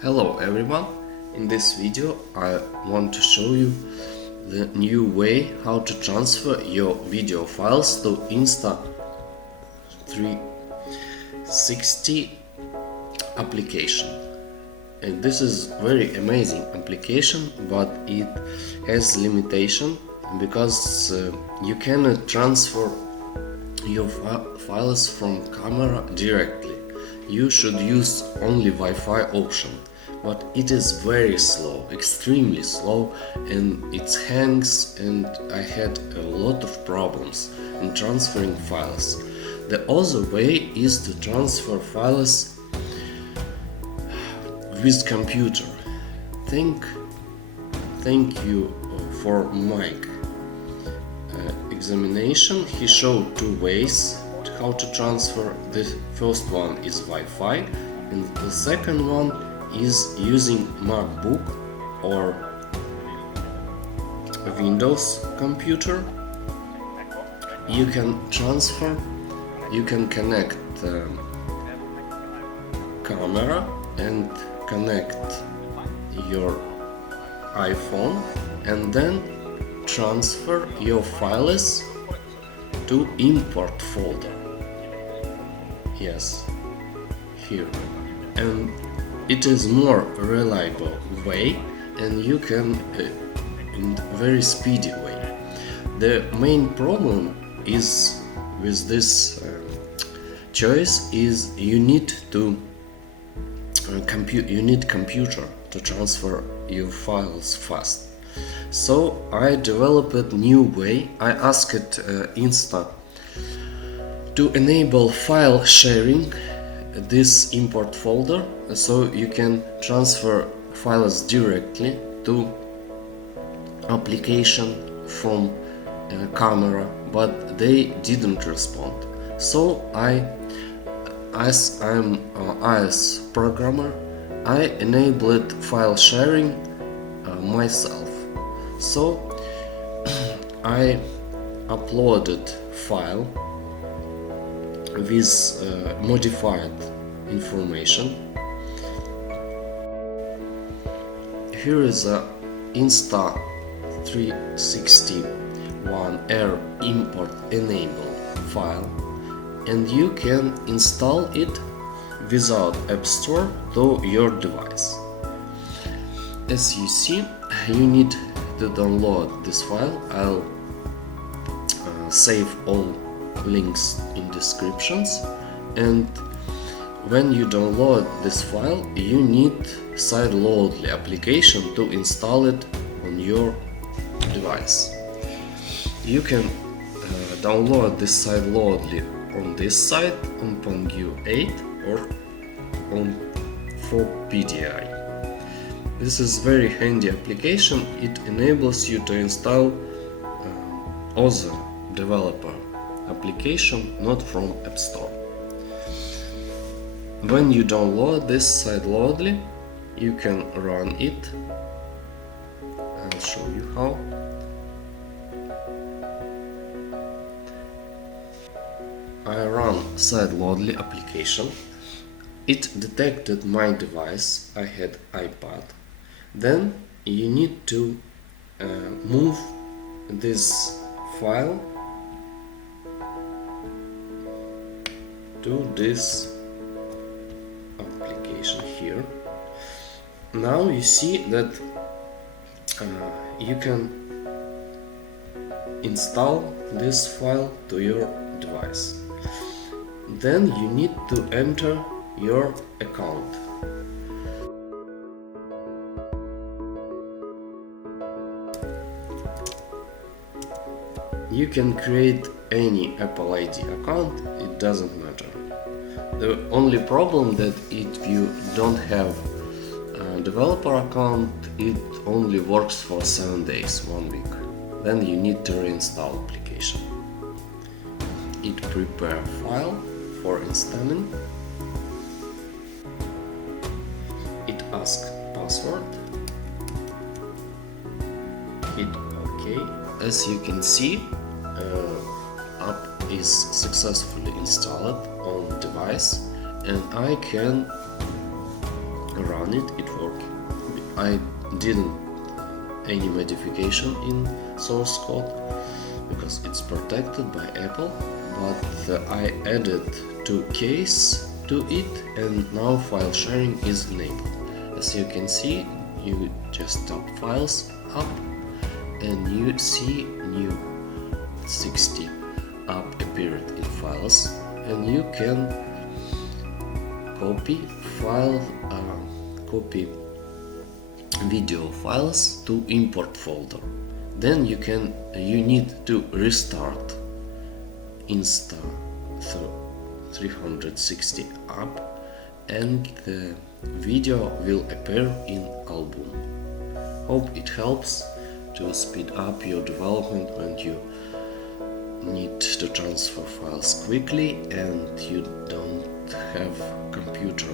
Hello everyone, in this video I want to show you the new way how to transfer your video files to Insta360 application. And this is very amazing application, but it has limitation because you cannot transfer your files from camera directly. You should use only Wi-Fi option, but it is very slow, extremely slow, and it hangs, and I had a lot of problems in transferring files. The other way is to transfer files with computer. Thank you for Mike examination. He showed two ways how to transfer. The first one is Wi-Fi, and the second one is using MacBook or Windows computer. You can transfer, you can connect the camera and connect your iPhone and then transfer your files to import folder. Yes, here. And it is more reliable way, and you can in very speedy way. The main problem is with this choice is you need to computer to transfer your files fast. So I developed a new way. I asked Insta to enable file sharing this import folder, so you can transfer files directly to application from camera, but they didn't respond. So as I'm an iOS programmer, I enabled file sharing myself. So I uploaded file with modified information. Here is a Insta360 Air import enable file, and you can install it without App Store to your device. As you see, you need to download this file. I'll save all links in descriptions, and when you download this file you need Sideloading application to install it on your device. You can download this Sideloading on this site, on Pangu 8 or on PDI. This is very handy application. It enables you to install other developer application not from App Store. When you download this Sideloading, you can run it. I'll show you how. I run Sideloading application. It detected my device. I had iPad. Then you need to move this file to this application here. Now you see that you can install this file to your device. Then you need to enter your account. You can create any Apple ID account, it doesn't matter. The only problem that if you don't have a developer account, it only works for 7 days, 1 week. Then you need to reinstall application. It prepare file for installing. It asks password. Hit OK. As you can see, app is successfully installed on device, and I can run it, it worked. I didn't any modification in source code because it's protected by Apple, but I added 2 keys to it, and now file sharing is enabled. As you can see, you just tap Files up and you see new 60 app appeared in Files, and you can copy video files to import folder. Then you need to restart Insta360 app, and the video will appear in album. Hope it helps to speed up your development when you need to transfer files quickly and you don't have computer